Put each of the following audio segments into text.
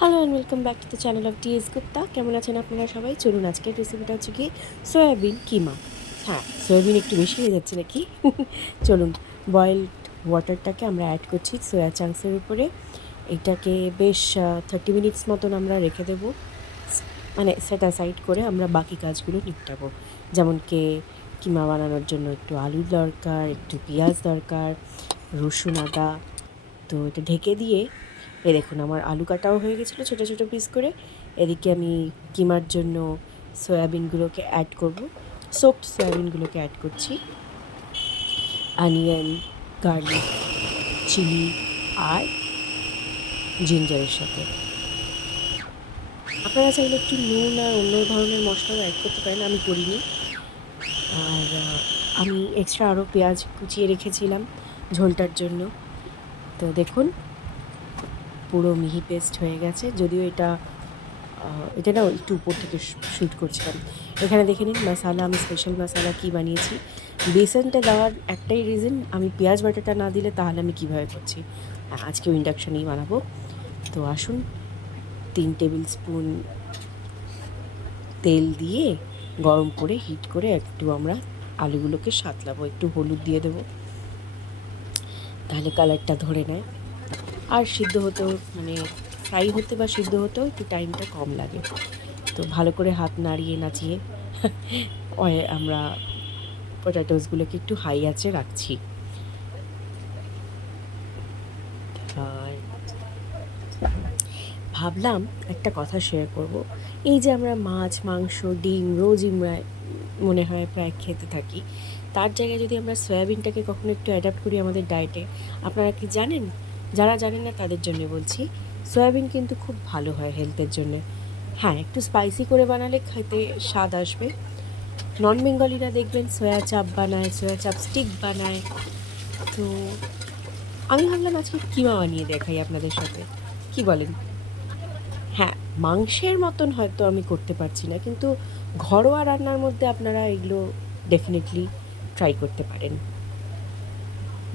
Hello and welcome back to the channel of TS Gupta. কেমন আছেন আপনারা সবাই? চলুন আজকের রেসিপিটা হচ্ছে কি সয়াবিন কিমা। হ্যাঁ, সয়াবিন একটু বেশি হয়ে যাচ্ছে নাকি? চলুন, বয়েলড ওয়াটারটাকে আমরা অ্যাড করছি সোয়া চাংসের উপরে। এটাকে বেশ 30 মিনিটস মতন আমরা রেখে দেবো, মানে সেট অ্যাসাইড করে আমরা বাকি কাজগুলো নিপটাবো। যেমন কি কিমা বানানোর জন্য একটু আলুর দরকার, একটু পেঁয়াজ দরকার, রসুন আদা। তো এটা ঢেকে দিয়ে দেখুন আমার আলু কাটাও হয়ে গেছিলো ছোটো ছোটো পিস করে। এদিকে আমি কিমার জন্য সয়াবিনগুলোকে অ্যাড করব, সোকড সয়াবিনগুলোকে অ্যাড করছি, অনিয়ন, গার্লিক, চিলি আর জিঞ্জারের সাথে। আপনারা চাইলে একটু নুন আর অন্য ধরনের মশলাও অ্যাড করতে পারেন, আমি করিনি। আর আমি এক্সট্রা আরও পেঁয়াজ কুচিয়ে রেখেছিলাম ঝোলটার জন্য। তো দেখুন পুরো মিহি পেস্ট হয়ে গেছে, যদিও এটা না একটু উপর থেকে শ্যুট করছিলাম। এখানে দেখে নিন মশালা, আমি স্পেশাল মশালা কী বানিয়েছি। বেসনটা দেওয়ার একটাই রিজন, আমি পেঁয়াজ বাটাটা না দিলে তাহলে আমি কীভাবে করছি। আজকেও ইন্ডাকশানেই বানাবো। তো আসুন, 3 টেবিল স্পুন তেল দিয়ে গরম করে হিট করে একটু আমরা আলুগুলোকে সাঁতলাবো, একটু হলুদ দিয়ে দেবো, তাহলে কালারটা ধরে নেয়। আর সিদ্ধ হতেও, মানে ফ্রাই হতে বা সিদ্ধ হতেও একটু টাইমটা কম লাগে। তো ভালো করে হাত নাড়িয়ে নাচিয়ে আমরা পটেটোসগুলোকে একটু হাই আঁচে রাখছি। আর ভাবলাম একটা কথা শেয়ার করব। এই যে আমরা মাছ, মাংস, ডিম রোজই মনে হয় প্রায় খেতে থাকি, তার জায়গায় যদি আমরা সয়াবিনটাকে কখনো একটু অ্যাডাপ্ট করি আমাদের ডায়েটে, আপনারা কি জানেন? যারা জানেন না তাদের জন্য বলছি, সয়াবিন কিন্তু খুব ভালো হয় হেলথের জন্যে। হ্যাঁ, একটু স্পাইসি করে বানালে খেতে স্বাদ আসবে। নন বেঙ্গলিরা দেখবেন সয়া চাপ বানায়, সয়া চাপ স্টিক বানায়। তো আমি ভাবলাম আজকে কিমা বানিয়ে দেখাই আপনাদের সাথে, কি বলেন? হ্যাঁ, মাংসের মতন হয়তো আমি করতে পারছি না, কিন্তু ঘরোয়া রান্নার মধ্যে আপনারা এগুলো ডেফিনেটলি ট্রাই করতে পারেন।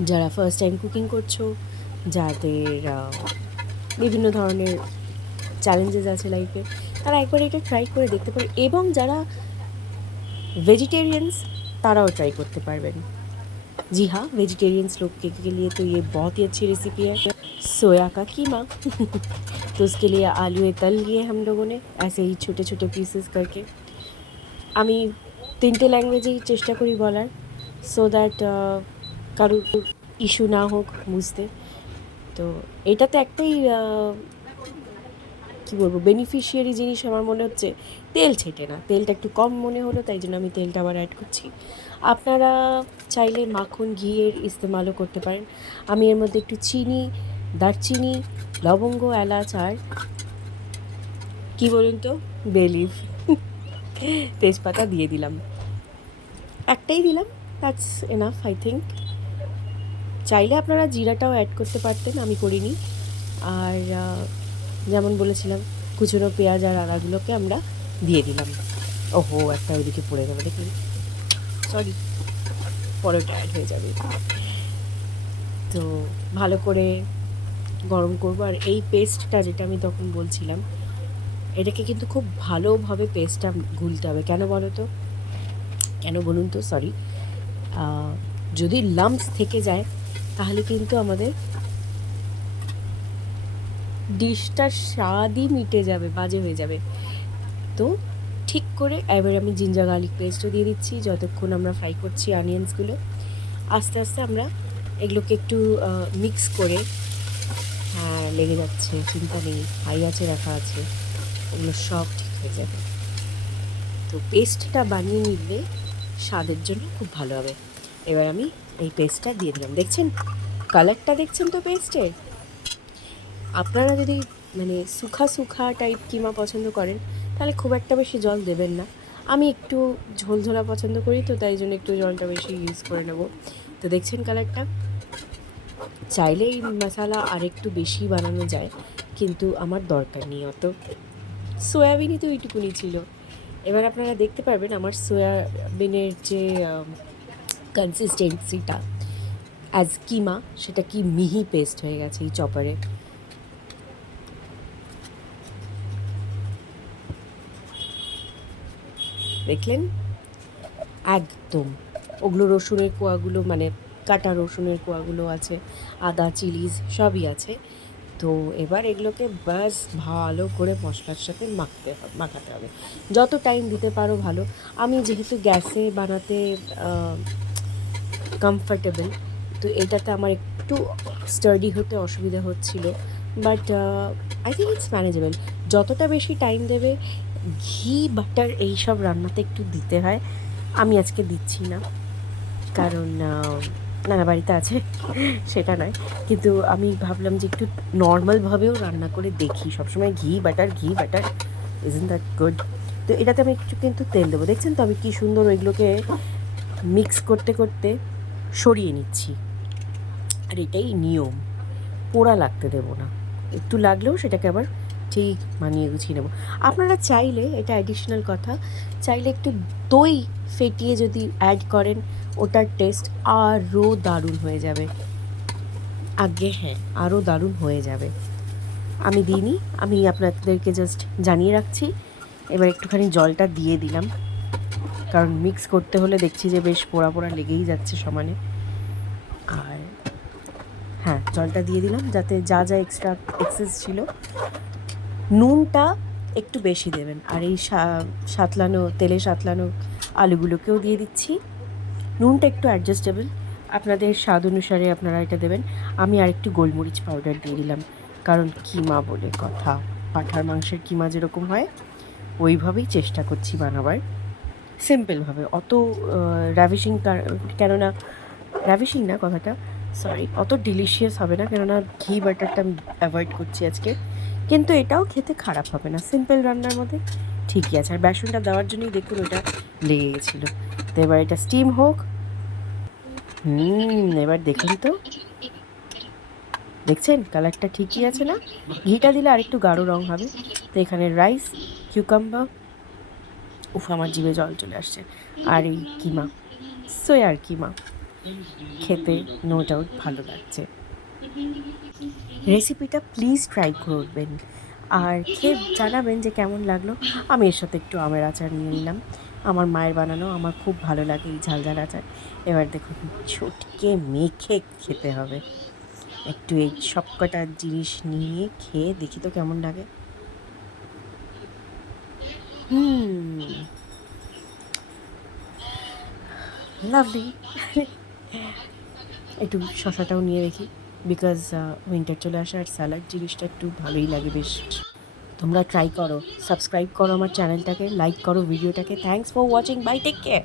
যারা ফার্স্ট টাইম কুকিং করছো, যাদের বিভিন্ন ধরনের চ্যালেঞ্জেস আছে লাইফে, তারা একবার এটা ট্রাই করে দেখতে পারে। এবং যারা वेजिटेरियंस ताराও ट्राई करते पारबेन। जी हाँ, वेजिटेरियंस लोग के लिए तो ये बहुत ही अच्छी रेसिपी है, सोया का कीमा। तो उसके लिए आलू तल लिए हम लोगों ने ऐसे ही छोटे छोटे पीसेस करके। আমি 3টে ল্যাঙ্গুয়েজেই চেষ্টা করি বলার, সো দ্যাট কারোর ইস্যু না হোক বুঝতে। তো এটাতে একটাই কী বলবো, বেনিফিশিয়ারি জিনিস আমার মনে হচ্ছে, তেল ছেটে না। তেলটা একটু কম মনে হলো, তাই জন্য আমি তেলটা আবার অ্যাড করছি। আপনারা চাইলে মাখন ঘিয়ের ইস্তেমালও করতে পারেন। আমি এর মধ্যে একটু চিনি, দারচিনি, লবঙ্গ, এলাচ আর কী বলুন তো, বে লিফ, তেজপাতা দিয়ে দিলাম। একটাই দিলাম, দ্যাটস এনাফ আই থিঙ্ক। চাইলে আপনারা জিরাটাও অ্যাড করতে পারতেন, আমি করিনি। আর যেমন বলেছিলাম, কুচনো পেঁয়াজ আর আদাগুলোকে আমরা দিয়ে দিলাম। ওহো, একটা ওইদিকে পড়ে গেল, দেখুন, সরি, পরোটা অ্যাড হয়ে যাবে। তো ভালো করে গরম করবো। আর এই পেস্টটা যেটা আমি তখন বলছিলাম, এটাকে কিন্তু খুব ভালোভাবে পেস্টটা গুলতে হবে। কেন বলুন তো, সরি, যদি লাম্পস থেকে যায় তাহলে কিন্তু আমাদের ডিশটার স্বাদই মিটে যাবে, বাজে হয়ে যাবে। তো ঠিক করে এবার আমি জিঞ্জার গার্লিক পেস্টও দিয়ে দিচ্ছি। যতক্ষণ আমরা ফ্রাই করছি অনিয়ন্সগুলো, আস্তে আস্তে আমরা এগুলোকে একটু মিক্স করে, হ্যাঁ লেগে যাচ্ছে, চিন্তা নেই, হাই আছে রাখা আছে, ওগুলো সব ঠিক হয়ে যাবে। তো পেস্টটা বানিয়ে নিলে স্বাদের জন্য খুব ভালো হবে। এবার আমি এই পেস্টটা দিয়ে দিলাম। দেখছেন কালারটা, দেখছেন তো পেস্টের? আপনারা যদি মানে সুখা টাইপ কিমা পছন্দ করেন, তাহলে খুব একটা বেশি জল দেবেন না। আমি একটু ঝোলঝোলা পছন্দ করি, তো তাই জন্য একটু জলটা বেশি ইউজ করে নেব। তো দেখছেন কালারটা? চাইলে এই মশালা আরেকটু বেশি বানানো যায়, কিন্তু আমার দরকার নেই অত। সয়াবিনই তো এইটুকুনি ছিল। এবার আপনারা দেখতে পারবেন আমার সয়াবিনের যে কনসিস্টেন্সিটা অ্যাজ কিমা, সেটা কি মিহি পেস্ট হয়ে গেছে এই চপারে। দেখলেন একদম। ওগুলো রসুনের কোয়াগুলো মানে কাটা রসুনের কোয়াগুলো আছে, আদা চিলিজ সবই আছে। তো এবার এগুলোকে ব্যাস ভালো করে মশলার সাথে মাখাতে হবে, যত টাইম দিতে পারো ভালো। আমি যেহেতু গ্যাসে বানাতে কমফর্টেবল, তো এটাতে আমার একটু স্টাডি হতে অসুবিধা হচ্ছিল, but I think it's manageable. যতটা বেশি টাইম দেবে, ঘি বাটার এইসব রান্নাতে একটু দিতে হয়। আমি আজকে দিচ্ছি না, কারণ নানা বাড়িতে আছে সেটা নয়, কিন্তু আমি ভাবলাম যে একটু নর্মালভাবেও রান্না করে দেখি। সবসময় ঘি বাটার ইজন্ট দ্যাট গুড? তো এটাতে আমি একটু কিন্তু তেল দেবো। দেখছেন তো আমি কী সুন্দর ওইগুলোকে মিক্স করতে করতে সরিয়ে নিচ্ছি। আর এটাই নিয়ম, পোড়া লাগতে দেবো না। একটু লাগলেও সেটাকে আবার ঠিক মানিয়ে গুছিয়ে নেবো। আপনারা চাইলে, এটা অ্যাডিশনাল কথা, চাইলে একটু দই ফেটিয়ে যদি অ্যাড করেন, ওটার টেস্ট আরও দারুণ হয়ে যাবে। আগে হ্যাঁ, আরও দারুণ হয়ে যাবে। আমি দিইনি, আমি আপনাদেরকে জাস্ট জানিয়ে রাখছি। এবার একটুখানি জলটা দিয়ে দিলাম, কারণ মিক্স করতে হলে দেখছি যে বেশ পোড়া পোড়া লেগেই যাচ্ছে সমানে। আর হ্যাঁ, জলটা দিয়ে দিলাম যাতে যা যা এক্সেস ছিল। নুনটা একটু বেশি দেবেন, আর এই তেলে সাতলানো আলুগুলোকেও দিয়ে দিচ্ছি। নুনটা একটু অ্যাডজাস্টেবল, আপনাদের স্বাদ অনুসারে আপনারা এটা দেবেন। আমি আরেকটু গোলমরিচ পাউডার দিয়ে দিলাম, কারণ কিমা বলে কথা, পাঁঠার মাংসের কিমা যেরকম হয় ওইভাবেই চেষ্টা করছি বানাবার, সিম্পলভাবে। অত র্যাভিশিং, কেননা র্যাভিশিং না কথাটা, সরি, অত ডিলিশিয়াস হবে না, কেননা ঘি বাটারটা আমি অ্যাভয়েড করছি আজকে। কিন্তু এটাও খেতে খারাপ হবে না, সিম্পল রান্নার মধ্যে ঠিকই আছে। আর বেসনটা দেওয়ার জন্যই দেখুন ওটা লেগে গেছিলো। তো এবার এটা স্টিম হোক। এবার দেখুন তো, দেখছেন কালারটা ঠিকই আছে না? ঘিটা দিলে আরেকটু গাঢ় রং হবে। তো এখানে রাইস, কিউকাম্বার, উফ আমার জিভে জল চলে আসছে, আর এই কিমা, সোয়ার কিমা, খেতে নো ডাউট ভালো লাগছে। রেসিপিটা প্লিজ ট্রাই করবেন, আর খেয়ে জানাবেন যে কেমন লাগলো। আমি এর সাথে একটু আমের আচার নিয়ে নিলাম, আমার মায়ের বানানো, আমার খুব ভালো লাগে এই ঝাল ঝাল আচার। এবার দেখুন ছটকে মেখে খেতে হবে। একটু এই সবকটা জিনিস নিয়ে খেয়ে দেখি তো কেমন লাগে। লাভলি। একটু শশাটাও নিয়ে দেখি, বিকজ উইন্টার চলে আসে, আর স্যালাড জিনিসটা একটু ভালোই লাগে বেশ। তোমরা ট্রাই করো, সাবস্ক্রাইব করো আমার চ্যানেলটাকে, লাইক করো ভিডিওটাকে। Thanks for watching, bye, take care.